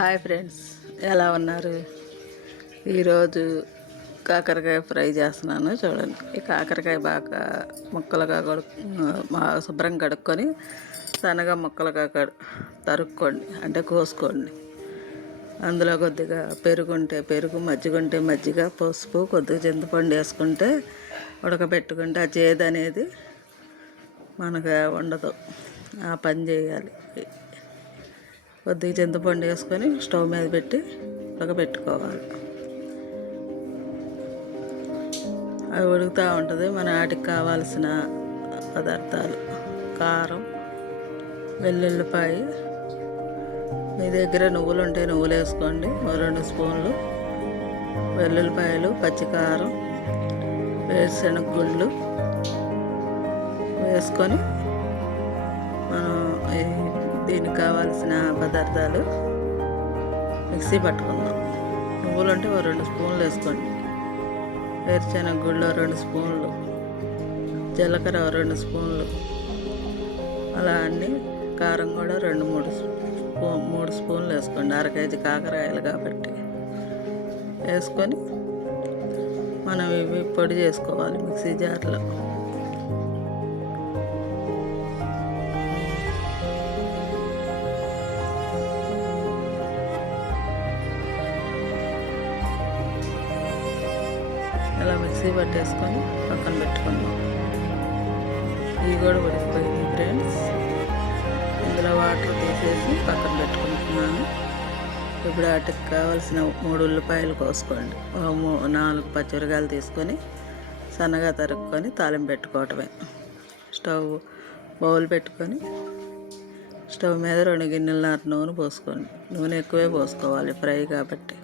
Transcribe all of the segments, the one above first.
Hi friends ఎలా ఉన్నారు? ఈరోజు కాకరకాయ ఫ్రై చేస్తున్నాను చూడండి. ఈ కాకరకాయ బాగా ముక్కలుగా కడు శుభ్రం కడుక్కొని సన్నగా ముక్కలుగా కడు తరుక్కోండి అంటే కోసుకోండి. అందులో కొద్దిగా పెరుగు ఉంటే పెరుగు మజ్జిగ ఉంటే మజ్జిగ పసుపు కొద్దిగా చింతపండు వేసుకుంటే ఉడకబెట్టుకుంటే ఆ చేదు అనేది మనకు ఉండదు. ఆ పని చేయాలి. కొద్దిగా చింతపండు వేసుకొని స్టవ్ మీద పెట్టి ఉడకబెట్టుకోవాలి అవి ఉడుకుతూ ఉంటుంది. మన వాటికి కావాల్సిన పదార్థాలు కారం వెల్లుల్లిపాయ. మీ దగ్గర నువ్వులు ఉంటే నువ్వులు వేసుకోండి. రెండు స్పూన్లు వెల్లుల్లిపాయలు పచ్చికారం వేరుశనగ గుళ్ళు వేసుకొని దీనికి కావాల్సిన పదార్థాలు మిక్సీ పట్టుకుందాం. నువ్వులు అంటే ఓ రెండు స్పూన్లు వేసుకోండి. వేరుశనగ గుళ్ళు రెండు స్పూన్లు. జీలకర్ర రెండు స్పూన్లు. అలా అన్ని కారం కూడా రెండు మూడు స్పూ మూడు స్పూన్లు వేసుకోండి. అర కేజీ కాకరకాయలు కాబట్టి. వేసుకొని మనం ఇవి పొడి చేసుకోవాలి మిక్సీ జార్లో. మిక్సీ పట్టేసుకొని పక్కన పెట్టుకుందాం ఇవి కూడా ఉడికిపోయింది ఫ్రెండ్స్. ఇందులో వాటర్ తీసేసి పక్కన పెట్టుకుంటున్నాను. ఇప్పుడు వాటికి కావాల్సిన మూడు ఉల్లిపాయలు కోసుకోండి. నాలుగు పచ్చిమిరకాయలు తీసుకొని సన్నగా తరుక్కొని తాలింపు పెట్టుకోవటమే. స్టవ్ బౌల్ పెట్టుకొని స్టవ్ మీద రెండు గిన్నెలన్నర నూనె పోసుకోండి. నూనె ఎక్కువే పోసుకోవాలి ఫ్రై కాబట్టి.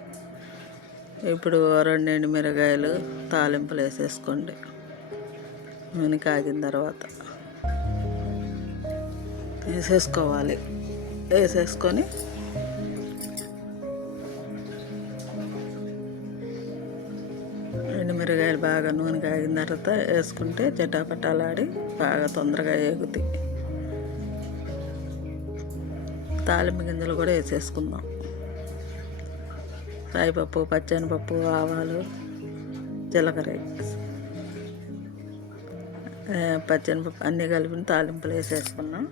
ఇప్పుడు రెండు ఎండుమిరకాయలు తాలింపులు వేసేసుకోండి. నూనె కాగిన తర్వాత వేసేసుకోవాలి. వేసేసుకొని ఎండుమిరకాయలు బాగా నూనె కాగిన తర్వాత వేసుకుంటే జటాపటాలాడి బాగా తొందరగా ఎగుతాయి తాలింపు గింజలు కూడా వేసేసుకుందాం. రాయిపప్పు పచ్చనిపప్పు ఆవాలు జీలకర్ర. పచ్చనిపప్పు అన్నీ కలిపిన తాలింపులు వేసేసుకున్నాం.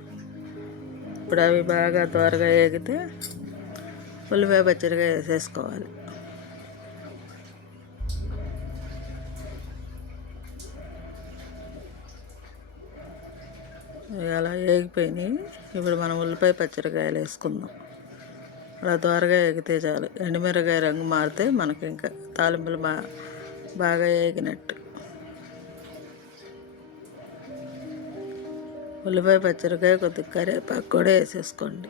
ఇప్పుడు అవి బాగా త్వరగా వేగితే ఉల్లిపాయ పచ్చడిగా వేసేసుకోవాలి. అలా వేగిపోయినాయి ఇప్పుడు మనం ఉల్లిపాయ పచ్చడికాయలు వేసుకుందాం. అలా త్వరగా ఎగితే చాలు. ఎండుమిరకాయ రంగు మారితే మనకి ఇంకా తాలింపులు బా బాగా ఎగినట్టు ఉల్లిపాయ పచ్చడికాయ కొద్దిగా కరివేపాకు కూడా వేసేసుకోండి.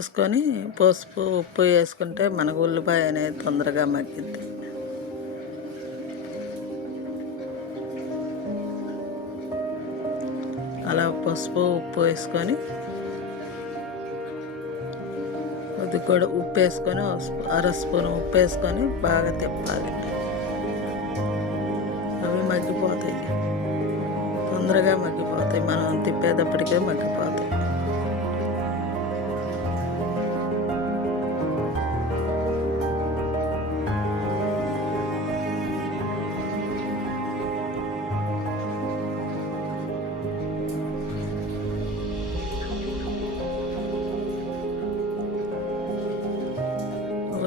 వేసుకొని పసుపు ఉప్పు వేసుకుంటే మనకు ఉల్లిపాయ అనేది తొందరగా మగ్గిద్ది. అలా పసుపు ఉప్పు వేసుకొని కొద్దిగా కూడా ఉప్పు వేసుకొని అర స్పూన్ ఉప్పు వేసుకొని బాగా తిప్పాలి. అవి మగ్గిపోతాయి. తొందరగా మగ్గిపోతాయి. మనం తిప్పేటప్పటికే మగ్గిపోతాయి.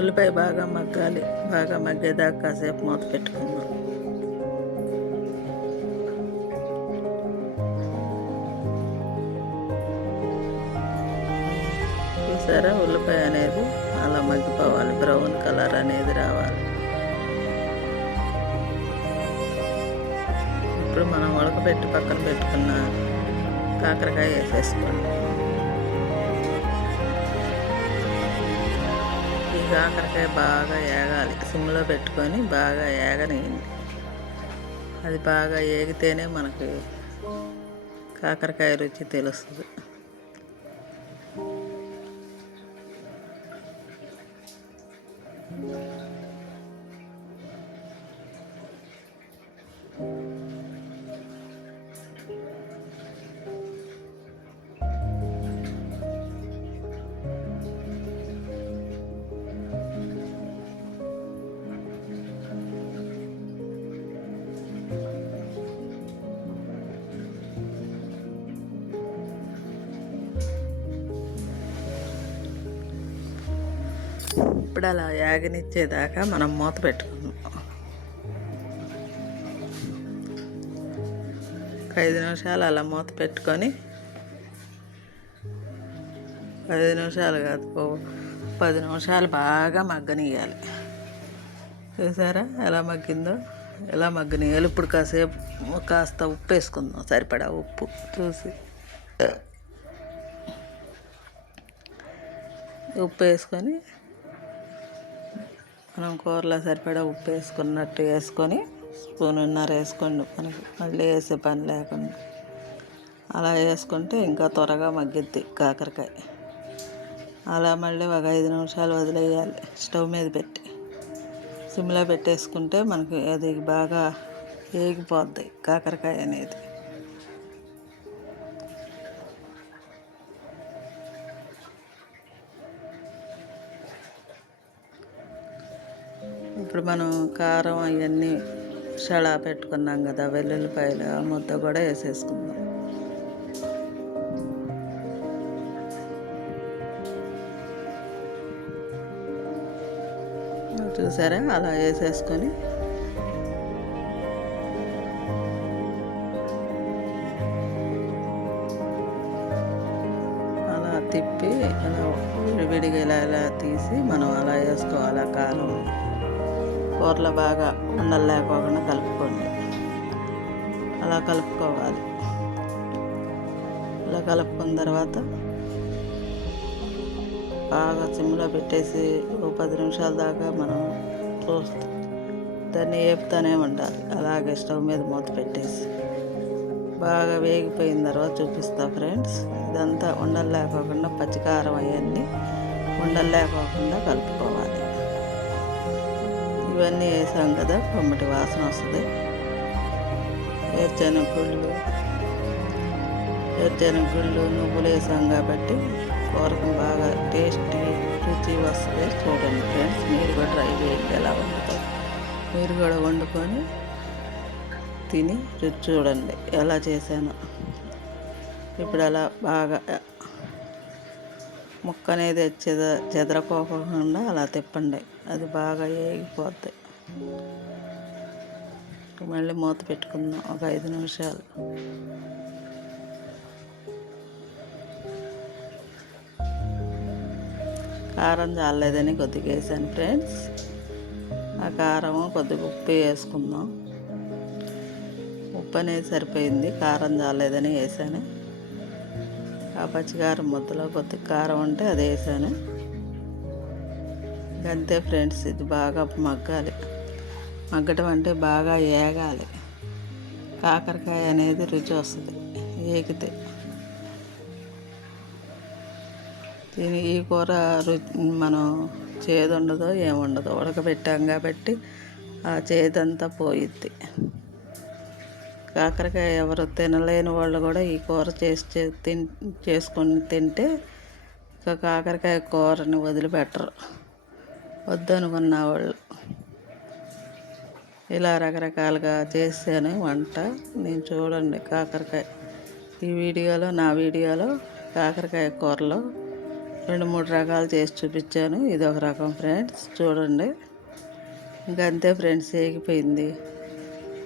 ఉల్లిపాయ బాగా మగ్గాలి. బాగా మగ్గేదాకా కాసేపు మూత పెట్టుకుందాం. చూసారా? ఉల్లిపాయ అనేది అలా మగ్గిపోవాలి. బ్రౌన్ కలర్ అనేది రావాలి. ఇప్పుడు మనం ఉడకబెట్టి పక్కన పెట్టుకున్న కాకరకాయ వేసేసుకోండి. కాకరకాయ బాగా ఏగాలి. సిమ్లో పెట్టుకొని బాగా ఏగనియండి అది బాగా ఏగితేనే మనకి కాకరకాయ రుచి తెలుస్తుంది. thank you ఇప్పుడు అలా యాగనిచ్చేదాకా మనం మూత పెట్టుకుందాం. ఒక ఐదు నిమిషాలు అలా మూత పెట్టుకొని ఐదు నిమిషాలు కాదు పది నిమిషాలు బాగా మగ్గనియాలి చూసారా ఎలా మగ్గిందో? ఎలా మగ్గనియాలి ఇప్పుడు కాసేపు కాస్త ఉప్పు వేసుకుందాం సరిపడా ఉప్పు. చూసి. ఉప్పు వేసుకొని మనం కూరలో సరిపడా ఉప్పు వేసుకున్నట్టు వేసుకొని స్పూన్నర వేసుకోండి. మనకి మళ్ళీ వేసే పని లేకుండా. అలా వేసుకుంటే ఇంకా త్వరగా మగ్గిద్ది కాకరకాయ. అలా మళ్ళీ ఒక ఐదు నిమిషాలు వదిలేయాలి. స్టవ్ మీద పెట్టి. సిమ్లో పెట్టేసుకుంటే మనకి అది బాగా వేగిపోద్ది కాకరకాయ అనేది. ఇప్పుడు మనం కారం అవన్నీ షలా పెట్టుకున్నాం కదా వెల్లుల్లిపాయలు ఆ ముద్ద కూడా వేసేసుకుందాం. చూసారా? అలా వేసేసుకొని అలా తిప్పి అలా విడివిడిగా ఇలా ఇలా తీసి మనం అలా వేసుకోవాలి కారం. కూరలో బాగా ఉండలు లేకోకుండా కలుపుకోండి. అలా కలుపుకోవాలి. అలా కలుపుకున్న తర్వాత బాగా సిమ్లో పెట్టేసి ఓ పది నిమిషాల దాకా మనం చూస్తాం దాన్ని వేపుతానే ఉండాలి. అలాగే స్టవ్ మీద మూత పెట్టేసి బాగా వేగిపోయిన తర్వాత చూపిస్తా ఫ్రెండ్స్. ఇదంతా ఉండలు లేకోకుండా పచ్చికారం అవన్నీ ఉండలు లేకోకుండా కలుపుకోవాలి. ఇవన్నీ వేసాం కదా కొమ్మటి వాసన వస్తుంది. వేరుశనగ గుళ్ళు వేరుశనగ గుళ్ళు నువ్వులు వేసాం కాబట్టి కూరకు బాగా టేస్టీ రుచి వస్తుంది చూడండి ఫ్రెండ్స్. మీరు కూడా ట్రై చేయండి ఎలా వండుతారు. మీరు కూడా వండుకొని తిని రుచి చూడండి ఎలా చేశాను. ఇప్పుడు అలా బాగా ముక్క అనేది చెద చెదరకోకుండా అలా తిప్పండి. అది బాగా వేగిపోద్ది మళ్ళీ మూత పెట్టుకుందాం. ఒక ఐదు నిమిషాలు. కారం చాలేదని కొద్దిగా వేసాను ఫ్రెండ్స్. ఆ కారం కొద్దిగా ఉప్పు వేసుకుందాం. ఉప్పు అనేది సరిపోయింది. కారం చాలేదని వేసాను. ఆ పచ్చికారం ముద్దలో కొద్దిగా కారం ఉంటే అది వేసాను. అంతే ఫ్రెండ్స్ ఇది బాగా మగ్గాలి. మగ్గటం అంటే బాగా ఏగాలి. కాకరకాయ అనేది రుచి వస్తుంది ఏగితే. దీని ఈ కూర రుచి మనం చేదు ఉండదు ఏముండదో ఉడకబెట్టాం కాబట్టి ఆ చేదంతా పోయిద్ది. కాకరకాయ ఎవరు తినలేని వాళ్ళు కూడా ఈ కూర చేసి తిన్ చేసుకొని తింటే ఇక కాకరకాయ కూరని వదిలిపెట్టరు. వద్దనుకున్న వాళ్ళు. ఇలా రకరకాలుగా చేశాను వంట. నేను చూడండి కాకరకాయ. ఈ వీడియోలో నా వీడియోలో కాకరకాయ కూరలో రెండు మూడు రకాలు చేసి చూపించాను. ఇది ఒక రకం ఫ్రెండ్స్. చూడండి. ఇంకంతే అంతే ఫ్రెండ్స్. ఏగిపోయింది.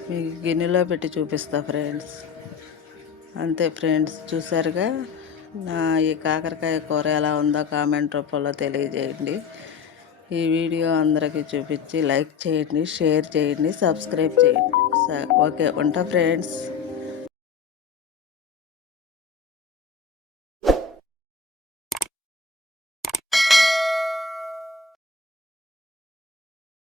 మీకు గిన్నెలో పెట్టి చూపిస్తా ఫ్రెండ్స్. అంతే ఫ్రెండ్స్. చూసారుగా నా ఈ కాకరకాయ కూర ఎలా ఉందో కామెంట్ రూపంలో తెలియజేయండి. ఈ వీడియో అందరికీ చూపించి లైక్ చేయండి షేర్ చేయండి సబ్స్క్రైబ్ చేయండి. ఓకే ఉంటా ఫ్రెండ్స్.